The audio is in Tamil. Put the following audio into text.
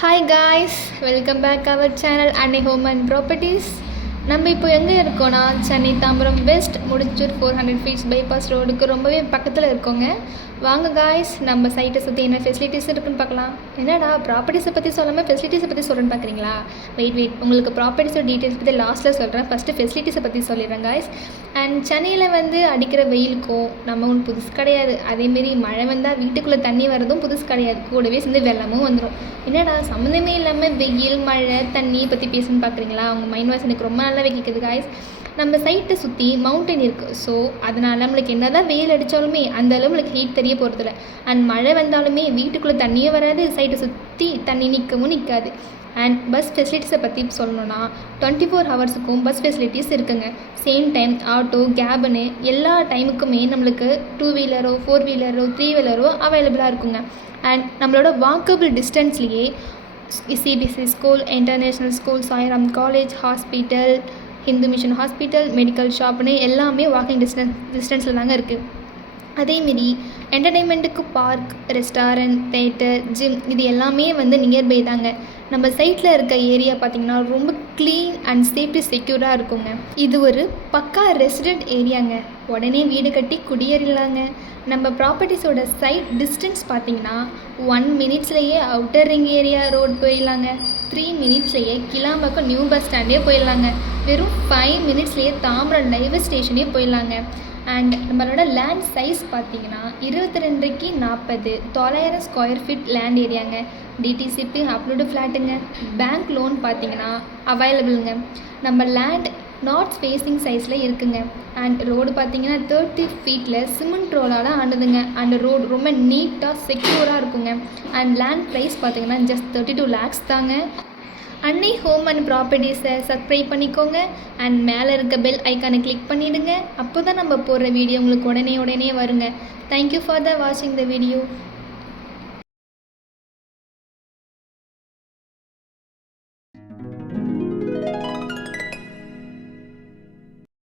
Hi guys, welcome back our channel Annie Home and Properties. நம்ம இப்போ எங்கே இருக்கோன்னா Chennai Tambaram west Mudichur 400 feets bypass ரோடுக்கு ரொம்பவே பக்கத்தில் இருக்கோங்க. வாங்க காய்ஸ், நம்ம சைட்டை சுற்றி என்ன ஃபெசிலிட்டிஸ் இருக்குன்னு பார்க்கலாம். என்னடா ப்ராப்பர்ட்டிஸை பற்றி சொல்லாமல் ஃபெசிலிட்டிஸை பற்றி சொல்கிறேன்னு பார்க்குறீங்களா? வெயிட் உங்களுக்கு ப்ராப்பர்ட்டிஸோட டீட்டெயில்ஸ் பற்றி லாஸ்ட்டில் சொல்கிறேன். ஃபஸ்ட்டு ஃபெசிலிட்டிஸை பற்றி சொல்லிடுறேன் காய்ஸ். அண்ட் சென்னையில் அடிக்கிற வெயிலுக்கும் நம்ம ஒன்று புதுசு கிடையாது. அதேமாரி மழை வந்தால் வீட்டுக்குள்ளே தண்ணி வரதும் புதுசு கிடையாது. கூடவே சேர்ந்து வெள்ளமும் வந்துடும். என்னடா சம்மந்தமே இல்லாமல் வெயில் மழை தண்ணி பற்றி பேசுன்னு பார்க்குறீங்களா? அவங்க மைண்ட் வாய்ஸ் எனக்கு ரொம்ப நல்லாவே கேட்குது காய்ஸ். நம்ம சைட்டை சுற்றி மவுண்டன் இருக்குது. ஸோ அதனால் நம்மளுக்கு என்ன தான் வெயில் அடித்தாலுமே அந்த அளவு நம்மளுக்கு ஹீட் தெரிய போகிறதில்ல. அண்ட் மழை வந்தாலுமே வீட்டுக்குள்ளே தண்ணியும் வராது, சைட்டை சுற்றி தண்ணி நிற்காது. அண்ட் பஸ் ஃபெசிலிட்டிஸை பற்றி சொல்லணுன்னா 24 ஹவர்ஸுக்கும் பஸ் ஃபெசிலிட்டிஸ் இருக்குங்க. சேம் டைம் ஆட்டோ கேபுன்னு எல்லா டைமுக்குமே நம்மளுக்கு 2 வீலரோ 4 வீலரோ 3 வீலரோ அவைலபிளாக இருக்குங்க. அண்ட் நம்மளோட வாக்கபிள் டிஸ்டன்ஸ்லேயே CBSE school, international school, Sairam college, hospital, Hindu mission hospital, medical ஷாப்னு எல்லாமே வாக்கிங் டிஸ்டன்ஸில் தாங்க இருக்குது. அதேமாரி என்டர்டெயின்மெண்ட்டுக்கு பார்க், ரெஸ்டாரண்ட், தேட்டர், ஜிம் இது எல்லாமே நியர்பை தாங்க. நம்ம சைட்டில் இருக்க ஏரியா பார்த்திங்கன்னா ரொம்ப க்ளீன் அண்ட் சேஃப்டி செக்யூராக இருக்குங்க. இது ஒரு பக்கா ரெசிடெண்ட் ஏரியாங்க. உடனே வீடு கட்டி குடியேறலாங்க. நம்ம ப்ராப்பர்ட்டிஸோட சைட் டிஸ்டன்ஸ் பார்த்திங்கன்னா 1 மினிட்ஸ்லேயே அவுட்டர் ரிங் ஏரியா ரோட் போயிடலாங்க. 3 மினிட்ஸ்லேயே கிளாம்பாக்கம் நியூ பஸ் ஸ்டாண்டே போயிடலாங்க. வெறும் 5 மினிட்ஸ்லேயே தாம்பரம் ரயில்வே ஸ்டேஷனே போயிடலாங்க. அண்ட் நம்மளோட லேண்ட் சைஸ் பார்த்திங்கன்னா 22x40 900 ஸ்கொயர் ஃபீட் லேண்ட் ஏரியாங்க. டிடிசிபி அப்லோடு ஃப்ளாட்டுங்க. பேங்க் லோன் பார்த்திங்கன்னா அவைலபிளுங்க. நம்ம லேண்ட் நார்த் ஃபேஸிங் சைஸில் இருக்குங்க. அண்ட் ரோடு பார்த்திங்கன்னா 30 ஃபீட்டில் சிமெண்ட் ரோடால் ஆனதுங்க. அண்ட் ரோடு ரொம்ப நீட்டாக செக்யூராக இருக்குங்க. அண்ட் லேண்ட் ப்ரைஸ் பார்த்திங்கன்னா ஜஸ்ட் 32 lakhs தாங்க. அன்னை ஹோம் அண்ட் ப்ராப்பர்ட்டிஸை சப்ஸ்கிரைப் பண்ணிக்கோங்க. அண்ட் மேலே இருக்க பெல் ஐக்கானை கிளிக் பண்ணிவிடுங்க. அப்போ தான் நம்ம போடுற வீடியோ உங்களுக்கு உடனே வருங்க. தேங்க்யூ ஃபார் வாட்சிங் த வீடியோ.